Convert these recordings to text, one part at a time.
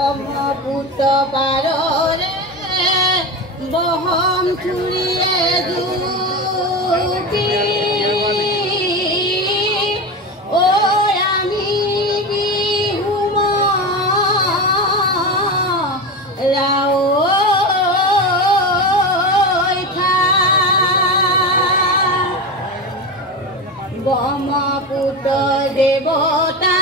ব্ৰহ্মপুত্ৰ পাৰৰে বহম চুৰিয়ে দুটি ঐ আমি বিহু ৰাও ব্ৰহ্মপুত্ৰ দেৱতা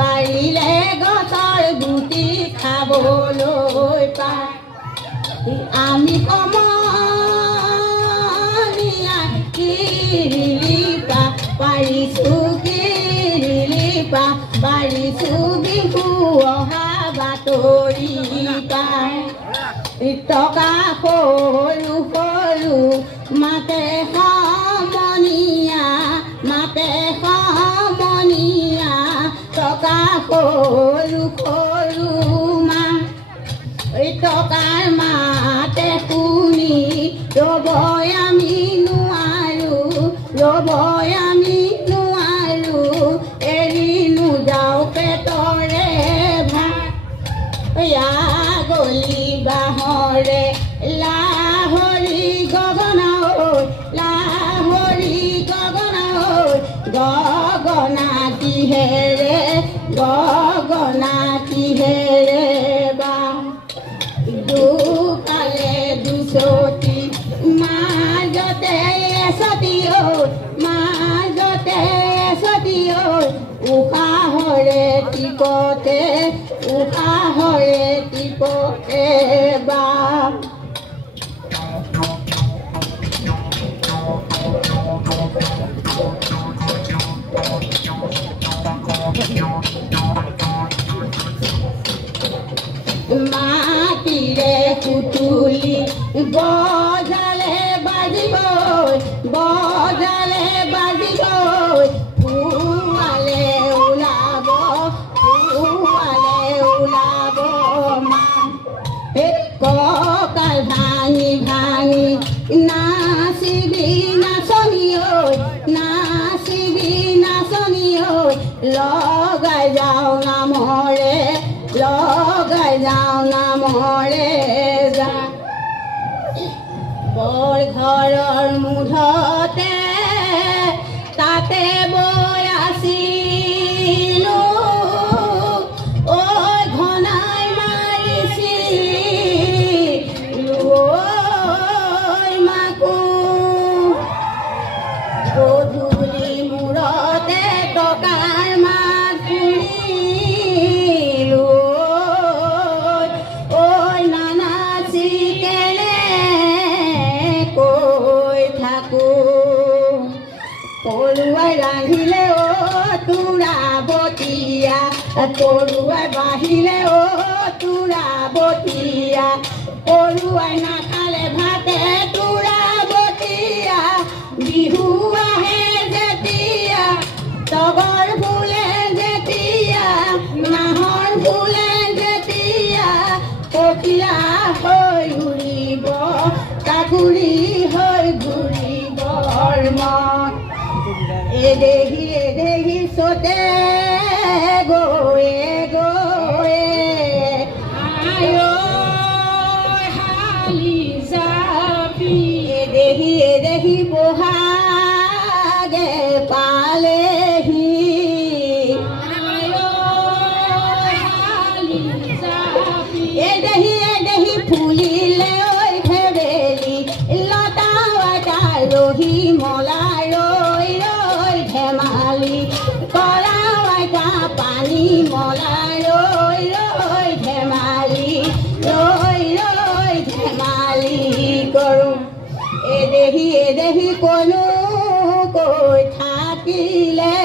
পাৰিলে গছৰ গুটি খাবলৈ পায় আমি কমনীয়া কিৰিলিপা পাৰিছো বিহু অহা বাতৰি পায় টকা সৰু সৰু মাতে সমনীয়া টকা সৰু সৰু মা টকাৰ মাতে শুনি ৰ'ব আমি নোৱাৰো এৰি নোযাওঁ পেটৰে ভাত গলি বাঁহৰে লাহৰি গগনা গগনা কিহেৰে বা দুফালে দুচতি মাজতে এচতি উশাহৰে টিপতে বা মাটিৰে কুটুলি বজালে বাজিব পুৱালে ওলাব মা কঁকাল ভাঙি নাচিবি নাচনি ঐ লগাই যাওঁ নামৰে যা বৰ ঘৰৰ মুধতে তাতে বৈ আছিলো ঐ ঘনাই মাৰিছিলো ঐ মাকো গধূলি মূৰতে টকাৰ মাত শুনিলো ঐ নানাচি কেনে কৈ থাকো পৰুৱাই ৰান্ধিলে তোৰা বতীয়া পৰুৱাই বাঢ়িলে তোৰা বতীয়া পৰুৱাই নাখালে ভাতে তোৰা বতীয়া বিহু আহে যেতিয়া তগৰ ফুলে যেতিয়া নাহৰ ফুলে যেতিয়া পখিলা হৈ উৰিব কাকুৰি হৈ ঘূৰিবৰ মন এদেহি চতে গৈ হালি যাবি এদেহি বহাগে পালেহি এদেহি ফুলিলে ঐ ভেবেলি লতা ৰহি মলাই ৰৈ ধেমালি কৰা পানী মলাই ৰৈ ধেমালি কৰোঁ এদেহি কোনো কৈ থাকিলে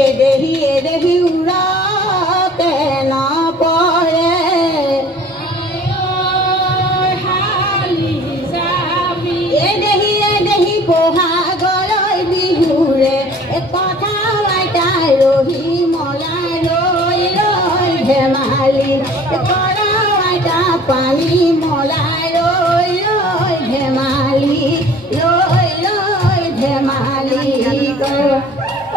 এদেহি উৰাতে ধেমালি কৰা আইতা পানী মলাই ৰৈ ৰৈ ধেমালি ৰৈ ৰৈ ধেমালি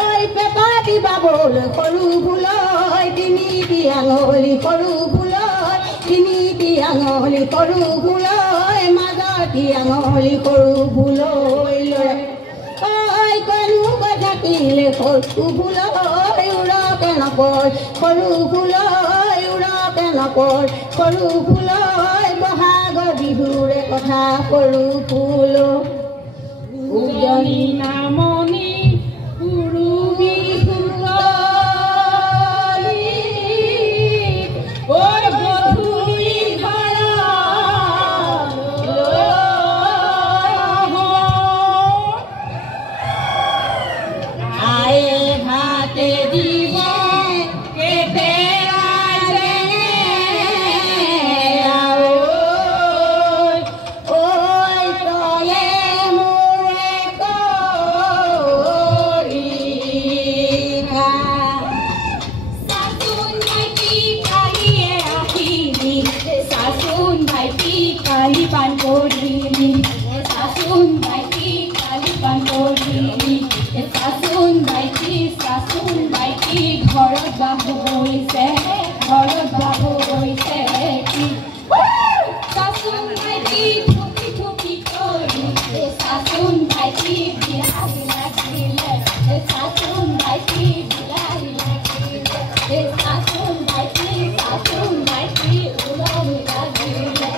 ঐ পেপা দিবা বল সৰু ভুলৈ তিনিটি আঙুলি সৰু ভুলৈ তিনিটি আঙুলি সৰু ভুলৈ মাজতি আঙুলি সৰু ভুলৈ লৈ ঐ কনো কৈ থাকিলে সৰু ভুলৈ উৰকে নকয় সৰু ভুলৈ উৰকে নকয় সৰু ভুলৈ বহাগৰ বিহুৰে কথা সৰু ভুল উজনি নামনি পুৰুবি ফুলনি ঐ গধূলি আয়ে ভাতে দিব কেতেৰা ঐ তলে মোৰে কৰি খা সাসুন ভাইটি কালিয়ে আহিবি সাসুন ভাইটি কালি পান কৰিবি সাসুন ভাইটি কালি পান কৰিবি সাসুন ভাইটি ঘৰত বাহু হৈছে কি সাসুন ভাইটি ঠুকি কৰি সাসুন ভাইটি বিলাহী লাগিলে সাসুন ভাইটি বিলাহী লাগিলে সাসুন ভাইটি উলমি লাগিলে